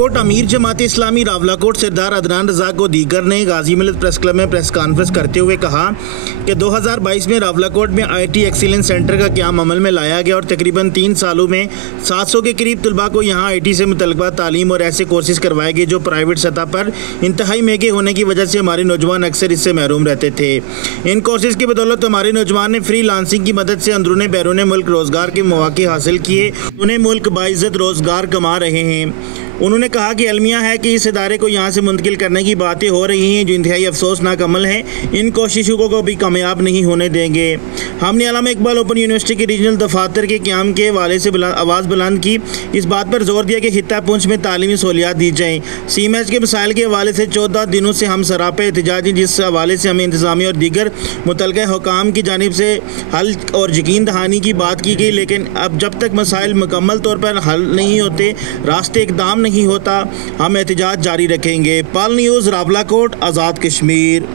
रावलाकोट अमीर जमात इस्लामी रावलाकोट सरदार अदनान रज़ा को दीगर ने गाजी मिल्लत प्रेस क्लब में प्रेस कॉन्फ्रेंस करते हुए कहा कि 2022 में रावलाकोट में IT एक्सीलेंस सेंटर का क़याम अमल में लाया गया और तकरीबन 3 सालों में 700 के करीब तलबा को यहाँ IT से मुतल्लिक़ा तालीम और ऐसे कोर्सेज करवाए गए जो प्राइवेट सतह पर इंतहाई महंगे होने की वजह से हमारे नौजवान अक्सर इससे महरूम रहते थे। इन कोर्सेज की बदौलत हमारे नौजवान ने फ्री लांसिंग की मदद से अंदरूनी बैरून मुल्क रोज़गार के मौक़े हासिल किए, उन्हें मुल्क बाइज़्ज़त रोज़गार कमा रहे हैं। उन्होंने कहा कि अलमिया है कि इस इदारे को यहाँ से मुंतकिल करने की बातें हो रही हैं जो इंतहाई अफसोसनाक अमल है। इन कोशिशों को भी कामयाब नहीं होने देंगे। हमने अल्लामा इकबाल ओपन यूनिवर्सिटी के रीजनल दफातर के क़याम के हवाले से आवाज़ बुलंद की, इस बात पर जोर दिया कि खित्ता पुंछ में तालीमी सहूलियात दी जाएँ। CMH के मसाइल के हवाले से 14 दिनों से हम सरापे एहतजाज हैं, जिस हवाले से हमें इंतज़ामी और दीगर मुतल्लिक़ा हुकाम की जानिब से हल और यकीन दहानी की बात की गई, लेकिन अब जब तक मसाइल मुकम्मल तौर पर हल नहीं होते, रास्ते इक़दाम नहीं होता, हम एहतजाज जारी रखेंगे। पाल न्यूज़, रावलाकोट, आज़ाद कश्मीर।